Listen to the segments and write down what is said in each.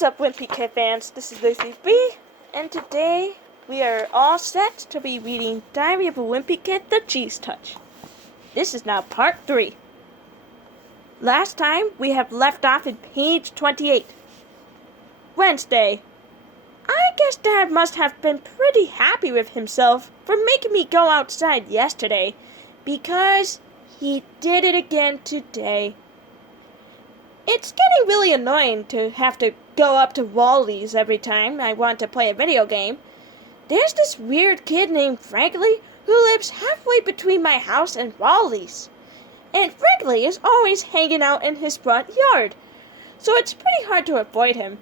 What's up, Wimpy Kid fans? This is Lucy B, and today we are all set to be reading Diary of a Wimpy Kid: The Cheese Touch. This is now part 3. Last time we have left off at page 28. Wednesday. I guess Dad must have been pretty happy with himself for making me go outside yesterday, because he did it again today. It's getting really annoying to have to go up to Wally's every time I want to play a video game. There's this weird kid named Frankly who lives halfway between my house and Wally's. And Frankly is always hanging out in his front yard, so it's pretty hard to avoid him.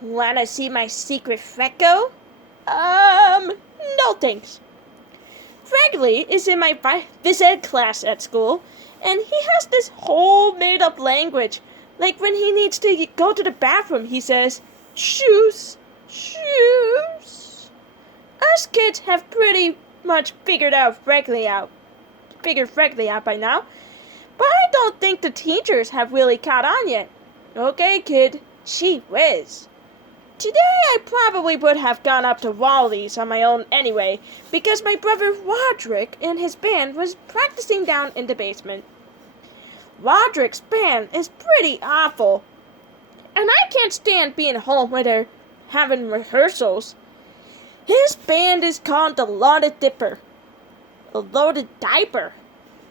Wanna see my secret Frecko? No thanks. Frankly is in my phys ed class at school, and he has this whole made-up language. Like when he needs to go to the bathroom, he says, "Shoes, shoes." Us kids have pretty much figured Frankly out by now, but I don't think the teachers have really caught on yet. Okay, kid, gee whiz. Today I probably would have gone up to Wally's on my own anyway, because my brother Roderick and his band was practicing down in the basement. Roderick's band is pretty awful, and I can't stand being home when they're having rehearsals. His band is called the Loaded Dipper. The Loaded Diaper.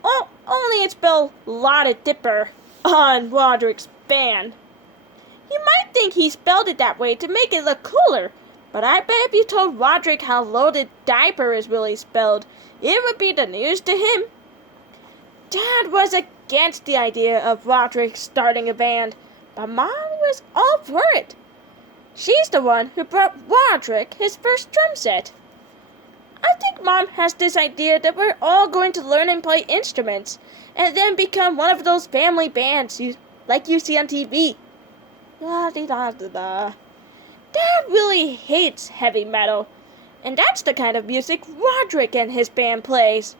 Oh, only it's spelled Loaded Dipper on Roderick's band. You might think he spelled it that way to make it look cooler, but I bet if you told Roderick how Loaded Diaper is really spelled, it would be the news to him. Dad was against the idea of Roderick starting a band, but Mom was all for it. She's the one who brought Roderick his first drum set. I think Mom has this idea that we're all going to learn and play instruments, and then become one of those family bands like you see on TV. La-di-da-da-da. Dad really hates heavy metal, and that's the kind of music Roderick and his band plays.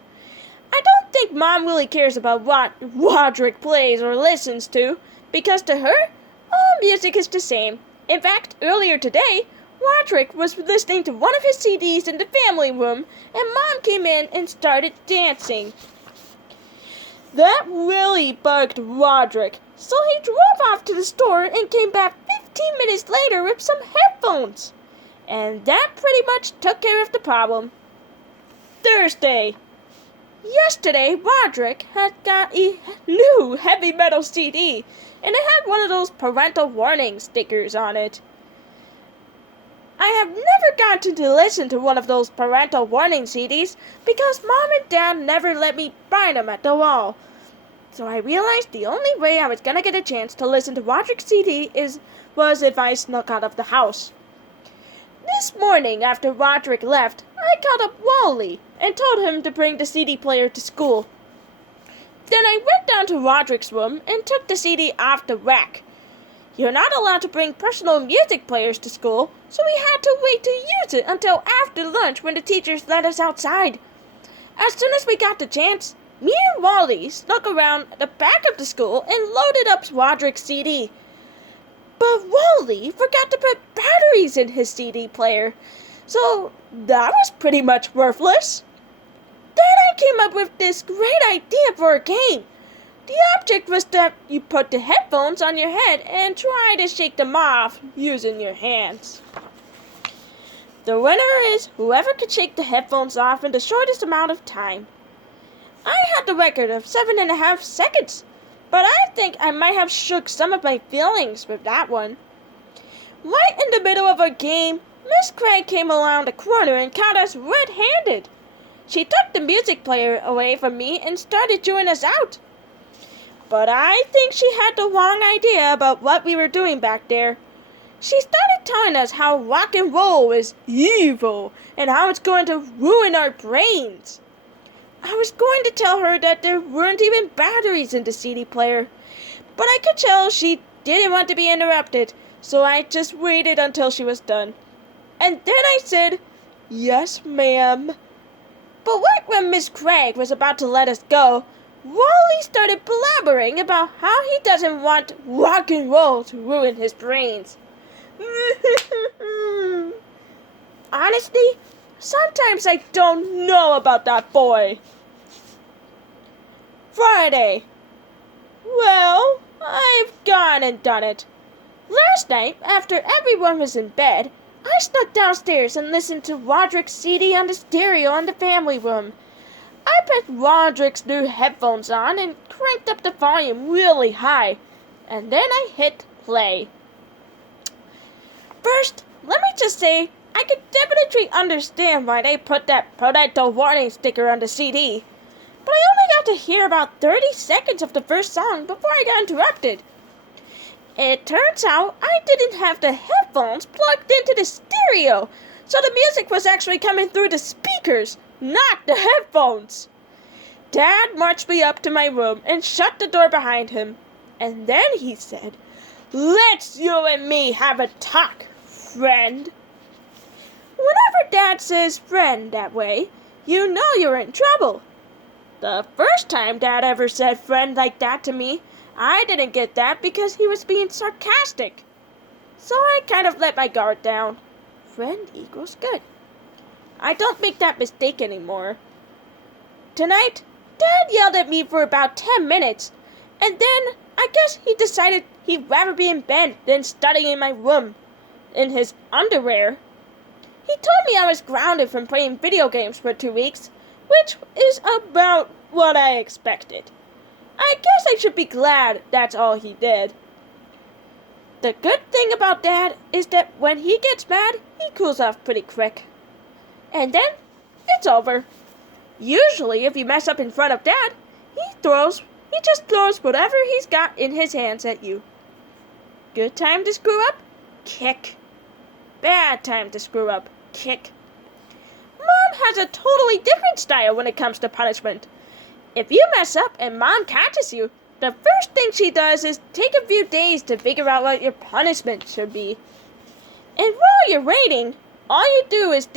I don't think Mom really cares about what Roderick plays or listens to, because to her, all music is the same. In fact, earlier today, Roderick was listening to one of his CDs in the family room, and Mom came in and started dancing. That really bugged Roderick, so he drove off to the store and came back 15 minutes later with some headphones. And that pretty much took care of the problem. Thursday. Yesterday, Roderick had got a new heavy metal CD, and it had one of those parental warning stickers on it. I have never gotten to listen to one of those parental warning CDs because Mom and Dad never let me buy them at the wall. So I realized the only way I was gonna get a chance to listen to Roderick's CD was if I snuck out of the house. This morning, after Roderick left, I called up Wally and told him to bring the CD player to school. Then I went down to Roderick's room and took the CD off the rack. You're not allowed to bring personal music players to school, so we had to wait to use it until after lunch when the teachers let us outside. As soon as we got the chance, me and Wally snuck around the back of the school and loaded up Roderick's CD. But Wally forgot to put batteries in his CD player, so that was pretty much worthless. Then I came up with this great idea for a game. The object was that you put the headphones on your head and try to shake them off using your hands. The winner is whoever could shake the headphones off in the shortest amount of time. I had the record of 7.5 seconds, but I think I might have shook some of my feelings with that one. Right in the middle of our game, Miss Craig came around the corner and caught us red-handed. She took the music player away from me and started chewing us out. But I think she had the wrong idea about what we were doing back there. She started telling us how rock and roll is evil and how it's going to ruin our brains. I was going to tell her that there weren't even batteries in the CD player, but I could tell she didn't want to be interrupted, so I just waited until she was done. And then I said, "Yes, ma'am." But right when Miss Craig was about to let us go, Wally started blabbering about how he doesn't want rock and roll to ruin his brains. Honestly, sometimes I don't know about that boy. Friday. Well, I've gone and done it. Last night, after everyone was in bed, I snuck downstairs and listened to Roderick's CD on the stereo in the family room. I put Roderick's new headphones on and cranked up the volume really high, and then I hit play. First, let me just say, I could definitely understand why they put that parental warning sticker on the CD, but I only got to hear about 30 seconds of the first song before I got interrupted. It turns out I didn't have the headphones plugged into the stereo, so the music was actually coming through the speakers, not the headphones. Dad marched me up to my room and shut the door behind him, and then he said, "Let's you and me have a talk, friend." Whenever Dad says friend that way, you know you're in trouble. The first time Dad ever said friend like that to me, I didn't get that because he was being sarcastic. So I kind of let my guard down. Friend equals good. I don't make that mistake anymore. Tonight, Dad yelled at me for about 10 minutes, and then I guess he decided he'd rather be in bed than studying in my room, in his underwear. He told me I was grounded from playing video games for 2 weeks, which is about what I expected. I guess I should be glad that's all he did. The good thing about Dad is that when he gets mad, he cools off pretty quick. And then, it's over. Usually, if you mess up in front of Dad, he just throws whatever he's got in his hands at you. Good time to screw up? Kick. Bad time to screw up? Kick. Mom has a totally different style when it comes to punishment. If you mess up and Mom catches you, the first thing she does is take a few days to figure out what your punishment should be. And while you're waiting, all you do is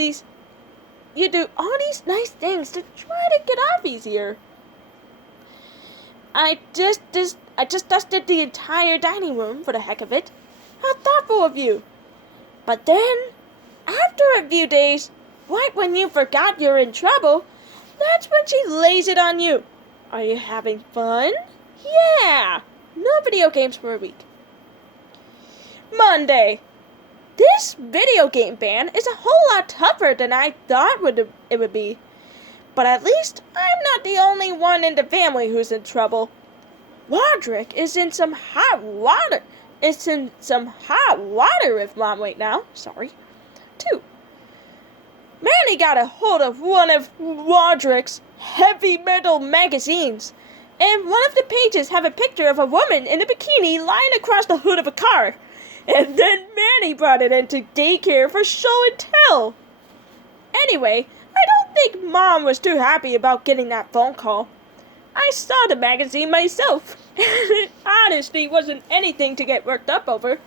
you do all these nice things to try to get off easier. I just dusted the entire dining room for the heck of it. How thoughtful of you. But then, after a few days, right when you forgot you're in trouble, that's when she lays it on you. Are you having fun? Yeah! No video games for a week. Monday. This video game ban is a whole lot tougher than I thought it would be. But at least I'm not the only one in the family who's in trouble. Roderick is in some hot water. It's in some hot water with Mom right now. Sorry. 2. Manny got a hold of one of Roderick's heavy metal magazines, and one of the pages have a picture of a woman in a bikini lying across the hood of a car. And then Manny brought it into daycare for show and tell. Anyway, I don't think Mom was too happy about getting that phone call. I saw the magazine myself, and it honestly wasn't anything to get worked up over.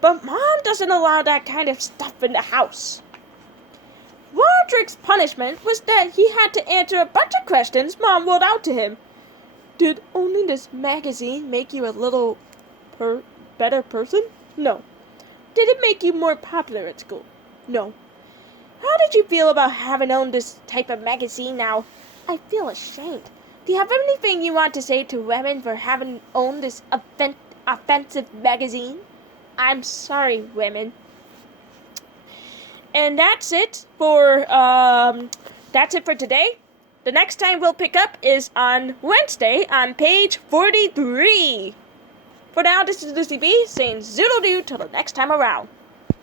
But Mom doesn't allow that kind of stuff in the house. Roderick's punishment was that he had to answer a bunch of questions Mom rolled out to him. Did owning this magazine make you a little better person? No. Did it make you more popular at school? No. How did you feel about having owned this type of magazine now? I feel ashamed. Do you have anything you want to say to women for having owned this offensive magazine? I'm sorry, women. And that's it for today. The next time we'll pick up is on Wednesday on page 43. For now, this is Lucy B saying zoodle-doo till the next time around.